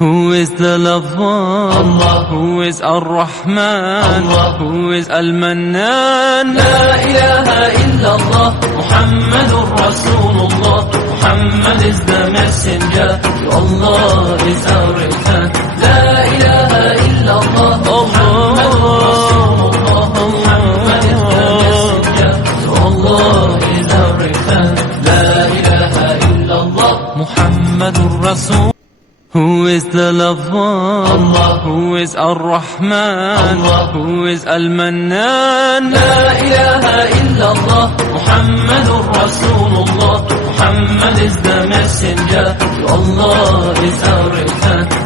Who is the lover? Allah. Who is Ar-Rahman? Allah. Who is Al-Mannan? La ilaha illallah, Muhammadur Rasulullah. Muhammad is the messenger, to Allah is our return. La ilaha illallah, Muhammadur Rasulullah. Muhammad is the messenger, to Allah is our return. La ilaha illallah, Muhammadur Rasul. Who is the lover? Allah. Who is Ar-Rahman? Allah. Who is Al-Mannan? La ilaha illallah, Muhammadur Rasulullah. Muhammad is the messenger, to Allah is our return.